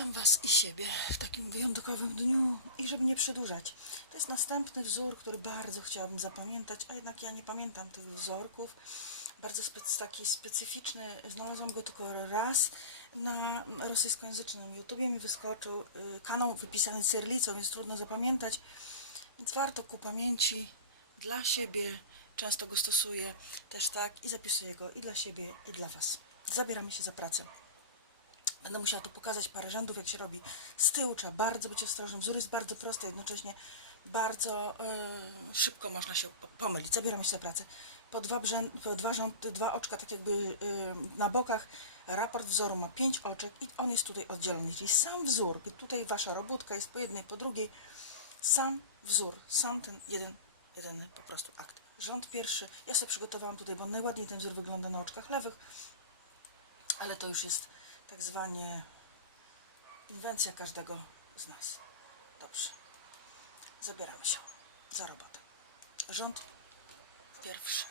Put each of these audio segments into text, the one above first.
Witam Was i siebie w takim wyjątkowym dniu i żeby nie przedłużać. To jest następny wzór, który bardzo chciałabym zapamiętać, a jednak ja nie pamiętam tych wzorków. Bardzo taki specyficzny, znalazłam go tylko raz na rosyjskojęzycznym YouTubie mi wyskoczył y, kanał wypisany cyrylicą, więc trudno zapamiętać. Więc warto ku pamięci dla siebie, często go stosuję też tak i zapisuję go i dla siebie i dla Was. Zabieramy się za pracę. Będę musiała tu pokazać parę rzędów, jak się robi z tyłu. Trzeba bardzo być ostrożnym. Wzór jest bardzo prosty, jednocześnie bardzo e, szybko można się po- pomylić. Zabieramy się za pracę. Po dwa, brzę, po dwa, rząd, dwa oczka, tak jakby e, na bokach. Raport wzoru ma pięć oczek i on jest tutaj oddzielony. Czyli sam wzór, tutaj wasza robótka jest po jednej, po drugiej. Sam wzór, sam ten jeden, jedyny po prostu akt. Rząd pierwszy, ja sobie przygotowałam tutaj, bo najładniej ten wzór wygląda na oczkach lewych ale to już jest tak zwanie inwencja każdego z nas. Dobrze. Zabieramy się za robotę. Rząd pierwszy.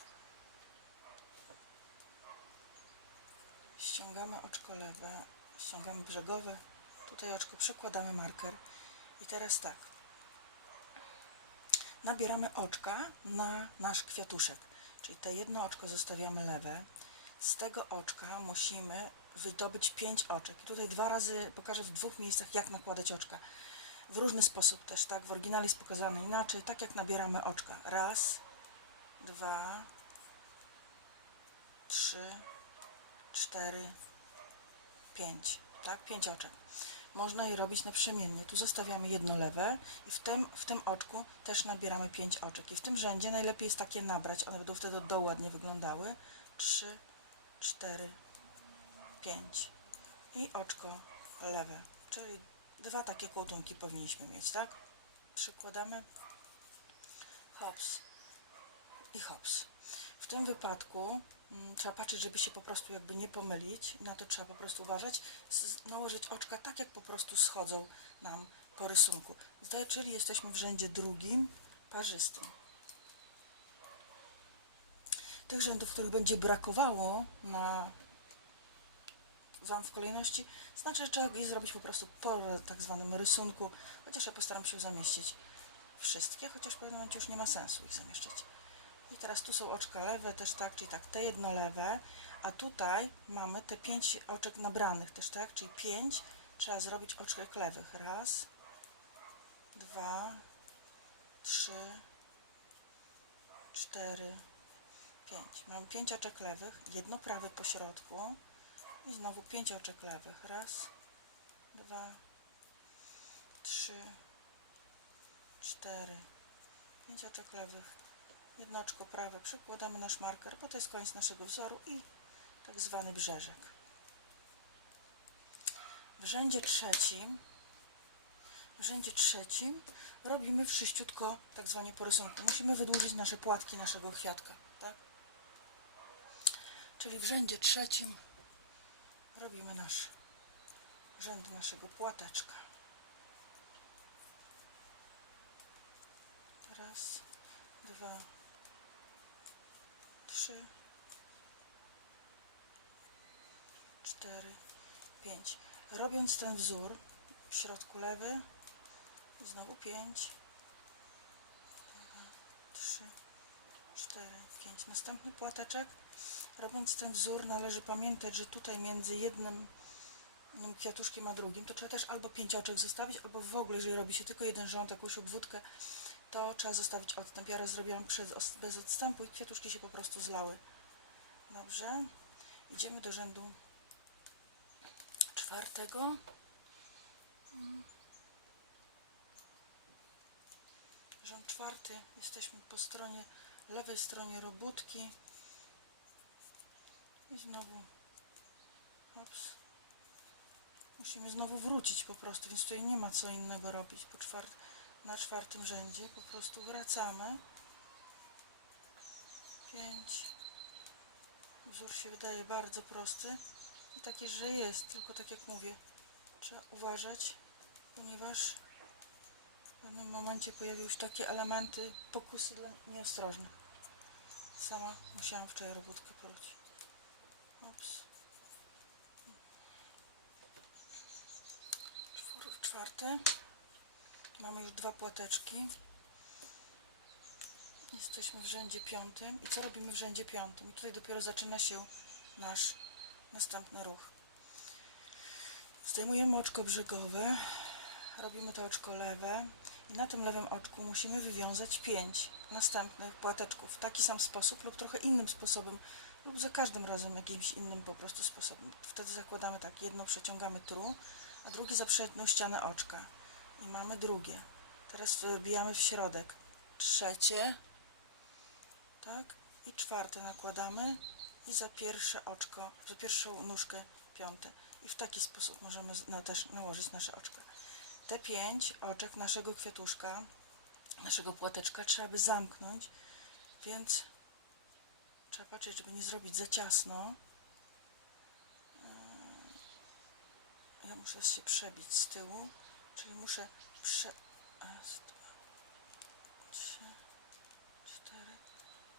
Ściągamy oczko lewe, ściągamy brzegowe. Tutaj oczko przekładamy marker. I teraz tak. Nabieramy oczka na nasz kwiatuszek. Czyli to jedno oczko zostawiamy lewe. Z tego oczka musimy wydobyć pięć oczek. Tutaj dwa razy pokażę w dwóch miejscach, jak nakładać oczka. W różny sposób też, tak? W oryginale jest pokazane inaczej, tak jak nabieramy oczka. Raz, dwa, trzy, cztery, pięć. Tak? Pięć oczek. Można je robić naprzemiennie. Tu zostawiamy jedno lewe i w tym, w tym oczku też nabieramy pięć oczek. I w tym rzędzie najlepiej jest takie nabrać. One będą wtedy dołu ładnie wyglądały. Trzy, cztery, pięć. I oczko lewe. Czyli dwa takie kołtunki powinniśmy mieć, tak? Przykładamy. Hops. I hops. W tym wypadku mm, trzeba patrzeć, żeby się po prostu jakby nie pomylić. Na to trzeba po prostu uważać. Nałożyć oczka tak, jak po prostu schodzą nam po rysunku. Zdaje, czyli jesteśmy w rzędzie drugim, parzystym. Tych rzędów, których będzie brakowało na Wam w kolejności, znaczy, że trzeba je zrobić po prostu po tak zwanym rysunku, chociaż ja postaram się zamieścić wszystkie, chociaż w pewnym momencie już nie ma sensu ich zamieszczać. I teraz tu są oczka lewe też tak, czyli tak, te jedno lewe, a tutaj mamy te pięć oczek nabranych też tak, czyli pięć trzeba zrobić oczek lewych. Raz, dwa, trzy, cztery, pięć. Mamy pięć oczek lewych, jedno prawe po środku i znowu pięć oczek lewych. Raz, dwa, trzy, cztery, pięć oczek lewych, jedno oczko prawe, przykładamy nasz marker, bo to jest koniec naszego wzoru i tak zwany brzeżek. W rzędzie trzecim, w rzędzie trzecim robimy wszyściutko tak zwanie po. Musimy wydłużyć nasze płatki naszego kwiatka, tak? Czyli w rzędzie trzecim robimy nasz rzęd naszego płateczka. Raz, dwa, trzy, cztery, pięć. Robiąc ten wzór w środku lewy znowu pięć, dwa, trzy, cztery, pięć. Następny płateczek. Robiąc ten wzór należy pamiętać, że tutaj między jednym kwiatuszkiem a drugim, to trzeba też albo pięć oczek zostawić, albo w ogóle, jeżeli robi się tylko jeden rząd, jakąś obwódkę, to trzeba zostawić odstęp. Ja raz zrobiłam przez, bez odstępu i kwiatuszki się po prostu zlały. Dobrze. Idziemy do rzędu czwartego. Rząd czwarty. Jesteśmy po stronie, lewej stronie robótki. I znowu hops. Musimy znowu wrócić po prostu, więc tutaj nie ma co innego robić po czwart na czwartym rzędzie. Po prostu wracamy. Pięć. Wzór się wydaje bardzo prosty. I taki, że jest, tylko tak jak mówię, trzeba uważać, ponieważ w pewnym momencie pojawiły się takie elementy, pokusy dla nieostrożnych. Sama musiałam wczoraj robótkę porobić. Ops. Czwarty. Mamy już dwa płateczki. Jesteśmy w rzędzie piątym. I co robimy w rzędzie piątym? Tutaj dopiero zaczyna się nasz następny ruch. Zdejmujemy oczko brzegowe, robimy to oczko lewe i na tym lewym oczku musimy wywiązać pięć następnych płateczków w taki sam sposób lub trochę innym sposobem lub za każdym razem jakimś innym po prostu sposobem. Wtedy zakładamy tak, jedno przeciągamy tru, a drugie za przednią ścianę oczka i mamy drugie. Teraz wbijamy w środek trzecie, tak, i czwarte nakładamy i za pierwsze oczko, za pierwszą nóżkę piąte. I w taki sposób możemy na, też nałożyć nasze oczka. Te pięć oczek naszego kwiatuszka, naszego płateczka trzeba by zamknąć, więc trzeba patrzeć, żeby nie zrobić za ciasno. Ja muszę się przebić z tyłu, czyli muszę prze... Raz, dwa, trzy, cztery,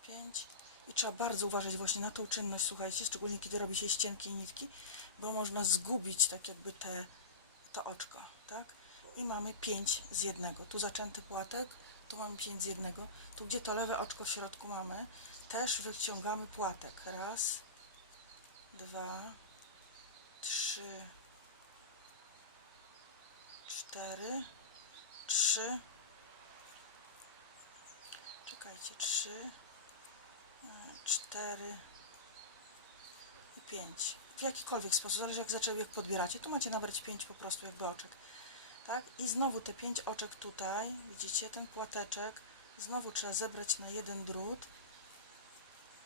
pięć. I trzeba bardzo uważać właśnie na tą czynność, słuchajcie, szczególnie kiedy robi się ścienki nitki, bo można zgubić tak jakby te, to oczko, tak? I mamy pięć z jednego. Tu zaczęty płatek, tu mamy pięć z jednego. Tu, gdzie to lewe oczko w środku mamy, też wyciągamy płatek. Raz, dwa, trzy, cztery, trzy, czekajcie, trzy, e, cztery i pięć. W jakikolwiek sposób, zależy jak zaczęły, jak podbieracie. Tu macie nabrać pięć po prostu jakby oczek. Tak? I znowu te pięć oczek tutaj, widzicie, ten płateczek, znowu trzeba zebrać na jeden drut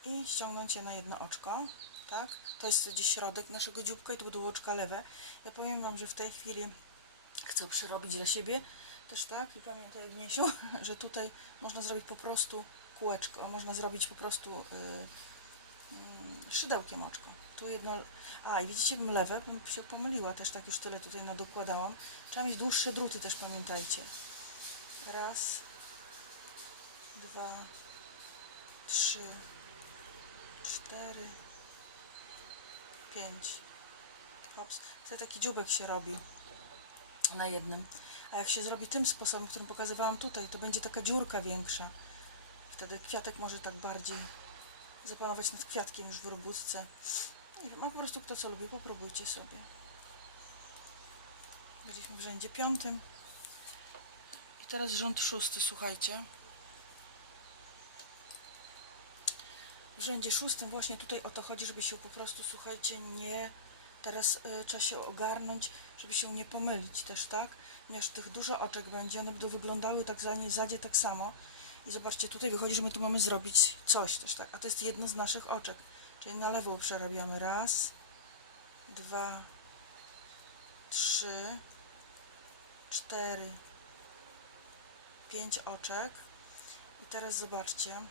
i ściągnąć je na jedno oczko, tak? To jest gdzieś środek naszego dzióbka i to będą oczka lewe. Ja powiem Wam, że w tej chwili chcę przyrobić dla siebie też tak i pamiętaj Agniesiu, że tutaj można zrobić po prostu kółeczko, można zrobić po prostu yy, mm, szydełkiem oczko. Tu jedno, a i widzicie bym lewe, bym się pomyliła też tak już tyle tutaj nadokładałam. Trzeba mieć dłuższe druty też pamiętajcie. Raz, dwa, trzy, cztery, pięć. Hops. Wtedy taki dziubek się robi na jednym. A jak się zrobi tym sposobem, którym pokazywałam tutaj, to będzie taka dziurka większa. Wtedy kwiatek może tak bardziej zapanować nad kwiatkiem już w robótce. Nie wiem, a po prostu kto co lubi, popróbujcie sobie. Byliśmy w rzędzie piątym. I teraz rząd szósty, słuchajcie. W rzędzie szóstym właśnie tutaj o to chodzi, żeby się po prostu, słuchajcie, nie... Teraz y, trzeba się ogarnąć, żeby się nie pomylić też, tak? Ponieważ tych dużo oczek będzie, one będą wyglądały tak za nie, zadzie tak samo. I zobaczcie, tutaj wychodzi, że my tu mamy zrobić coś też, tak? A to jest jedno z naszych oczek. Czyli na lewo przerabiamy. Raz, dwa, trzy, cztery, pięć oczek. I teraz zobaczcie.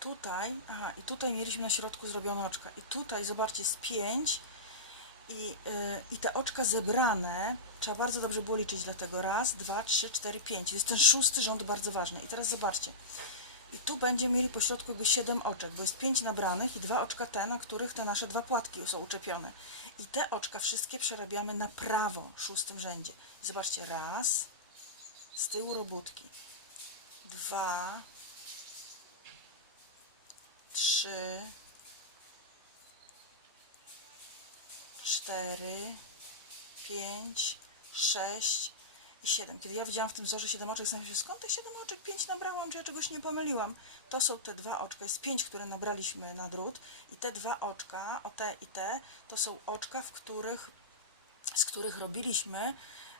Tutaj, aha, i tutaj mieliśmy na środku zrobione oczka. I tutaj, zobaczcie, jest pięć i, yy, i te oczka zebrane trzeba bardzo dobrze było liczyć, dlatego raz, dwa, trzy, cztery, pięć. Jest ten szósty rząd bardzo ważny. I teraz zobaczcie. I tu będziemy mieli po środku jakby siedem oczek, bo jest pięć nabranych i dwa oczka te, na których te nasze dwa płatki są uczepione. I te oczka wszystkie przerabiamy na prawo w szóstym rzędzie. Zobaczcie, raz, z tyłu robótki, dwa, trzy, cztery, pięć, sześć i siedem. Kiedy ja widziałam w tym wzorze siedem oczek, zastanawiałam się, skąd te siedem oczek, pięć nabrałam, czy ja czegoś nie pomyliłam. To są te dwa oczka, jest pięć, które nabraliśmy na drut i te dwa oczka, o te i te, to są oczka, w których, z których robiliśmy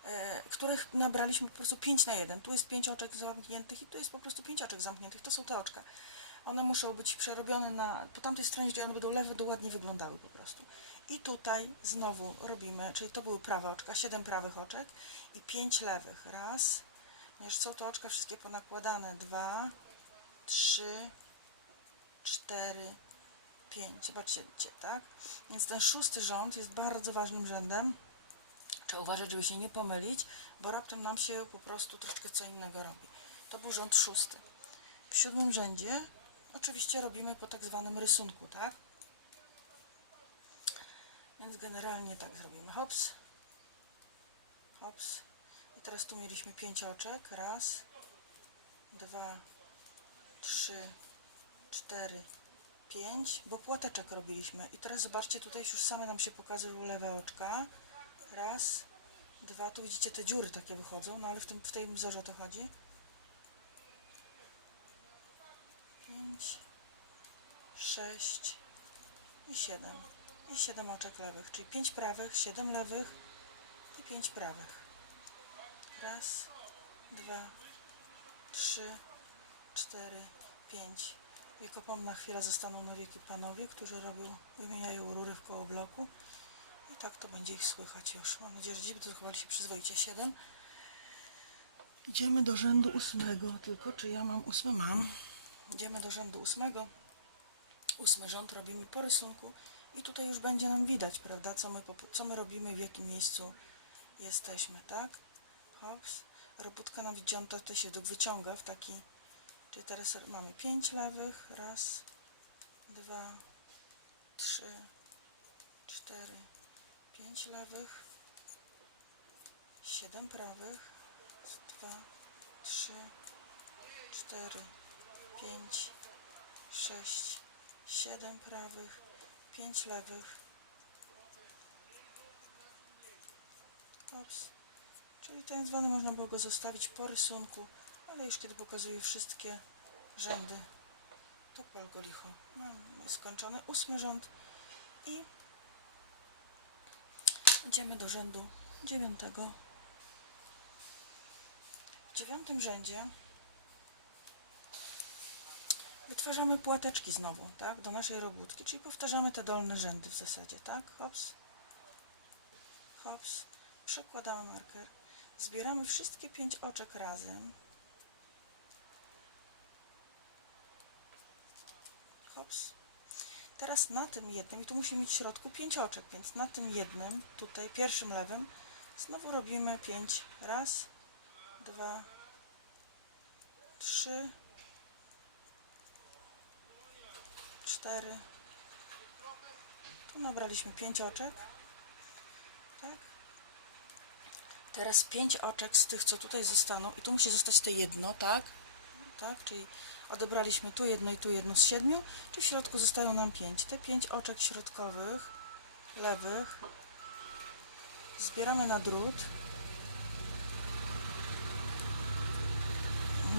e, których nabraliśmy po prostu 5 na 1. Tu jest 5 oczek zamkniętych i tu jest po prostu 5 oczek zamkniętych. To są te oczka. One muszą być przerobione na, po tamtej stronie, gdzie one będą lewe, to ładnie wyglądały po prostu. I tutaj znowu robimy, czyli to były prawe oczka, 7 prawych oczek i 5 lewych. Raz, ponieważ są to oczka wszystkie ponakładane. Dwa, trzy, cztery, pięć. Zobaczcie, tak? Więc ten szósty rząd jest bardzo ważnym rzędem. Trzeba uważać, żeby się nie pomylić, bo raptem nam się po prostu troszeczkę co innego robi. To był rząd szósty. W siódmym rzędzie oczywiście robimy po tak zwanym rysunku, tak? Więc generalnie tak robimy. Hops. Hops. I teraz tu mieliśmy pięć oczek. Raz, dwa, trzy, cztery, pięć. Bo płateczek robiliśmy. I teraz zobaczcie, tutaj już same nam się pokazują lewe oczka. Raz, dwa. Tu widzicie te dziury takie wychodzą, no ale w tym w tej wzorze to chodzi. 6 i 7 i 7 oczek lewych, czyli 5 prawych, 7 lewych i 5 prawych. Raz, dwa, trzy, cztery, pięć. Wiekopomna chwila zostaną na wieki panowie, którzy robią, wymieniają rury w koło bloku. I tak to będzie ich słychać już. Mam nadzieję, że dziś zachowali się przyzwoicie. 7. Idziemy do rzędu ósmego, tylko czy ja mam ósmy? Mam. Idziemy do rzędu ósmego. Ósmy rząd robimy po rysunku i tutaj już będzie nam widać, prawda, co my, co my robimy, w jakim miejscu jesteśmy, tak? Hops. Robótka nam wyciąga, to się wyciąga w taki, czyli teraz mamy pięć lewych, raz, dwa, trzy, cztery, pięć lewych, siedem prawych, dwa, trzy, cztery, pięć, sześć, siedem prawych, pięć lewych. Ops. Czyli ten zwany można było go zostawić po rysunku, ale już kiedy pokazuję wszystkie rzędy, to pal go licho. Mam skończony ósmy rząd i idziemy do rzędu dziewiątego. W dziewiątym rzędzie wytwarzamy płateczki znowu, tak, do naszej robótki, czyli powtarzamy te dolne rzędy w zasadzie, tak, hops, hops, przekładamy marker, zbieramy wszystkie pięć oczek razem, hops, teraz na tym jednym, i tu musimy mieć w środku pięć oczek, więc na tym jednym, tutaj pierwszym lewym, znowu robimy pięć, raz, dwa, trzy, Tu nabraliśmy pięć oczek. Tak? Teraz pięć oczek z tych, co tutaj zostaną. I tu musi zostać to jedno, tak? Tak? Czyli odebraliśmy tu jedno i tu jedno z siedmiu. Czyli w środku zostają nam pięć. Te pięć oczek środkowych, lewych, zbieramy na drut.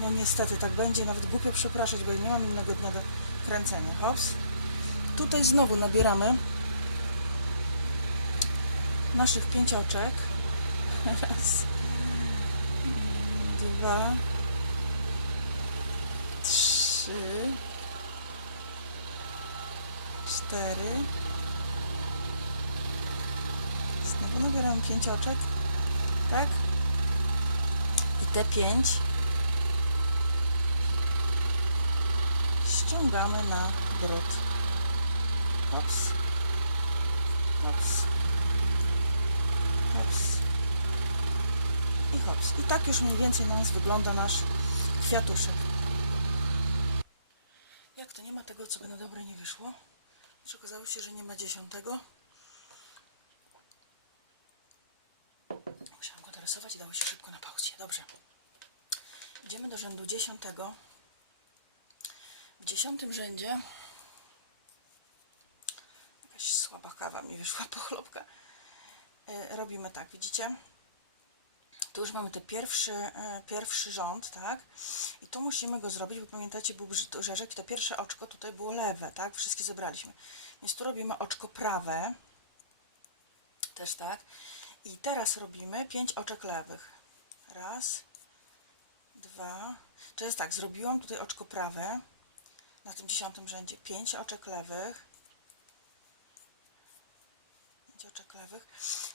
No niestety tak będzie, nawet głupio przepraszać, bo nie mam innego dnia do kręcenia. Hops. Tutaj znowu nabieramy naszych pięć oczek. Raz, dwa, trzy, cztery. Znowu nabieramy pięć oczek. Tak? I te pięć ściągamy na drut. Hops. Hops. Hops. I hops. I tak już mniej więcej na nas wygląda nasz kwiatuszek. Jak to nie ma tego, co by na dobre nie wyszło? Czy okazało się, że nie ma dziesiątego? Musiałam go narysować i dało się szybko na. Dobrze. Idziemy do rzędu dziesiątego. Dziesiątym rzędzie jakaś słaba kawa mi wyszła pochlopka. E, Robimy tak, widzicie? Tu już mamy ten pierwszy, e, pierwszy rząd, tak? I tu musimy go zrobić, bo pamiętacie, był brz- orzeszek i to pierwsze oczko tutaj było lewe, tak? Wszystkie zebraliśmy. Więc tu robimy oczko prawe. Też tak. I teraz robimy pięć oczek lewych. Raz, dwa. To jest tak, zrobiłam tutaj oczko prawe na tym dziesiątym rzędzie pięć oczek lewych. Pięć oczek lewych.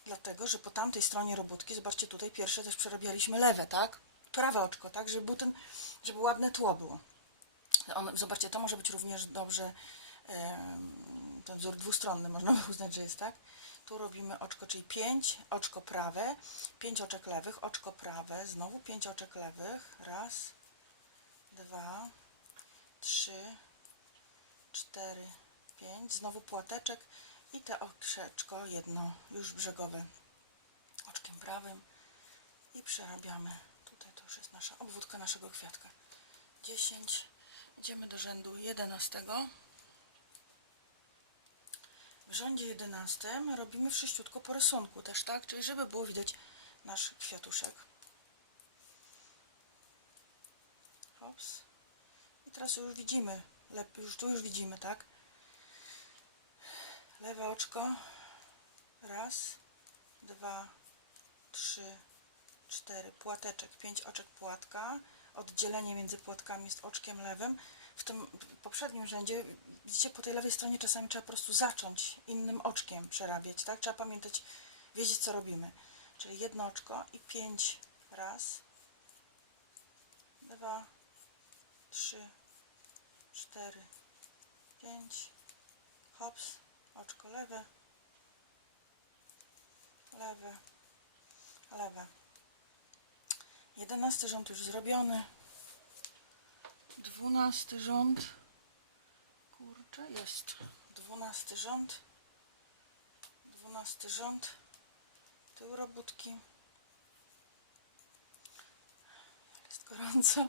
Dlatego, że po tamtej stronie robótki, zobaczcie tutaj pierwsze też przerabialiśmy lewe, tak? Prawe oczko, tak? Żeby, ten, żeby ładne tło było. On, zobaczcie, to może być również dobrze ten wzór dwustronny, można by uznać, że jest tak. Tu robimy oczko, czyli 5, oczko prawe, 5 oczek lewych, oczko prawe, znowu 5 oczek lewych, raz, dwa, trzy, cztery, pięć, znowu płateczek, I te okrzeczko jedno już brzegowe oczkiem prawym i przerabiamy. Tutaj to już jest nasza obwódka naszego kwiatka. 10. Idziemy do rzędu 11. W rządzie 11 robimy wszyściutko po rysunku też, tak? Czyli żeby było widać nasz kwiatuszek. Hops. Teraz już widzimy, lepiej, już tu już widzimy, tak? Lewe oczko. Raz, dwa, trzy, cztery. Płateczek, pięć oczek płatka. Oddzielenie między płatkami jest oczkiem lewym. W tym poprzednim rzędzie, widzicie, po tej lewej stronie czasami trzeba po prostu zacząć innym oczkiem przerabiać, tak? Trzeba pamiętać, wiedzieć co robimy. Czyli jedno oczko i pięć. Raz, dwa, trzy, cztery, pięć. Hops, oczko lewe, lewe, lewe. Jedenasty rząd już zrobiony. Dwunasty rząd. Kurczę, jest. Dwunasty rząd. Dwunasty rząd. Tył robótki. Jest gorąco.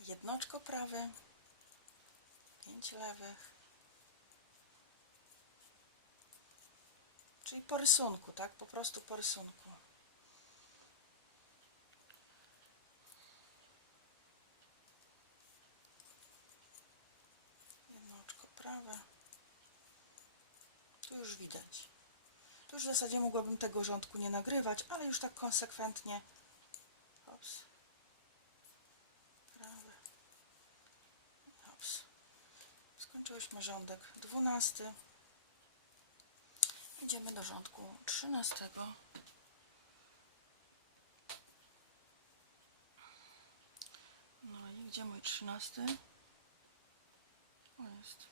Jednoczko prawe. Pięć lewych. Czyli po rysunku, tak? Po prostu po rysunku. Jedno oczko prawe. Tu już widać. Tu już w zasadzie mogłabym tego rządku nie nagrywać, ale już tak konsekwentnie. Hops. Prawe. Hops. Skończyłyśmy rządek dwunasty. Idziemy do rządku trzynastego. No i gdzie mój trzynasty? O jest.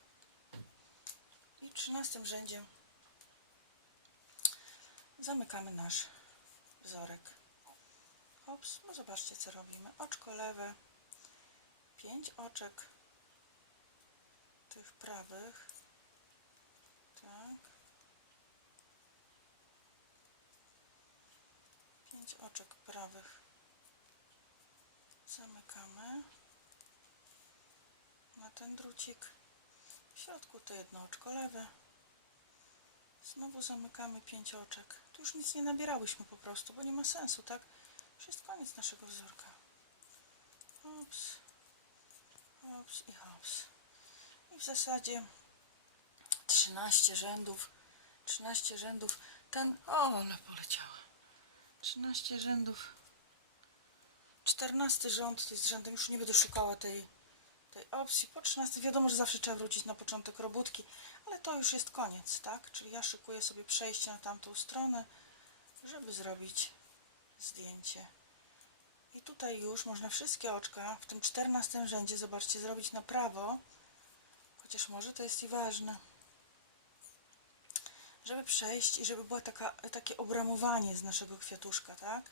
I w trzynastym rzędzie zamykamy nasz wzorek. Hops, no zobaczcie co robimy. Oczko lewe, pięć oczek tych prawych. Tak. Pięć oczek prawych zamykamy na ten drucik. W środku to jedno oczko lewe. Znowu zamykamy pięć oczek. Tu już nic nie nabierałyśmy po prostu, bo nie ma sensu, tak? Już jest koniec naszego wzorka. Hops, hops i hops. I w zasadzie 13 rzędów. 13 rzędów. Ten, o, ale poleciała. 13 rzędów. 14 rząd to jest rzędem, już nie będę szukała tej, tej opcji. Po 13 wiadomo, że zawsze trzeba wrócić na początek robótki, ale to już jest koniec, tak? Czyli ja szykuję sobie przejście na tamtą stronę, żeby zrobić zdjęcie. I tutaj już można wszystkie oczka w tym 14 rzędzie, zobaczcie, zrobić na prawo, chociaż może to jest i ważne, żeby przejść i żeby było taka, takie obramowanie z naszego kwiatuszka, tak?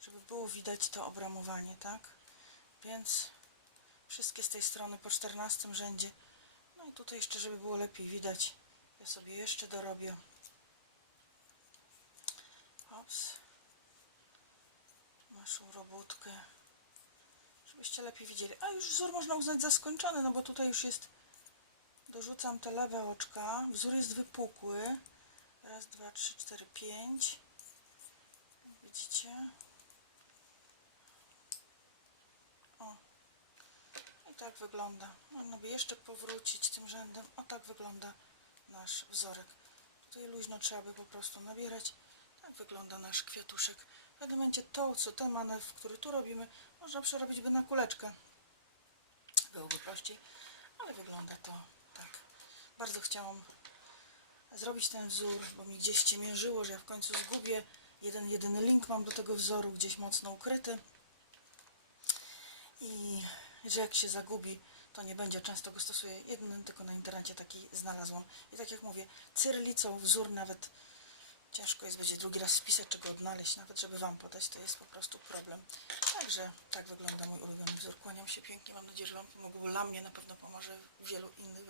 Żeby było widać to obramowanie, tak? Więc wszystkie z tej strony po 14 rzędzie. No i tutaj jeszcze, żeby było lepiej widać, ja sobie jeszcze dorobię. Hops. Naszą robótkę. Żebyście lepiej widzieli. A już wzór można uznać za skończony, no bo tutaj już jest... Dorzucam te lewe oczka. Wzór jest wypukły. Raz, dwa, trzy, cztery, pięć. Widzicie? O. I tak wygląda. Można by jeszcze powrócić tym rzędem. O tak wygląda nasz wzorek. Tutaj luźno trzeba by po prostu nabierać. Tak wygląda nasz kwiatuszek. W pewnym momencie to, co ten manewr, który tu robimy, można przerobić by na kuleczkę. Byłoby prościej, ale wygląda to. Bardzo chciałam zrobić ten wzór, bo mi gdzieś ciemiężyło, że ja w końcu zgubię. Jeden, jedyny link mam do tego wzoru, gdzieś mocno ukryty. I że jak się zagubi, to nie będzie często go stosuję. Jeden tylko na internecie taki znalazłam. I tak jak mówię, cyrylicą wzór nawet ciężko jest będzie drugi raz spisać, czego odnaleźć, nawet żeby Wam podać, to jest po prostu problem. Także tak wygląda mój ulubiony wzór. Kłaniam się pięknie, mam nadzieję, że Wam pomogło. Dla mnie na pewno pomoże w wielu innych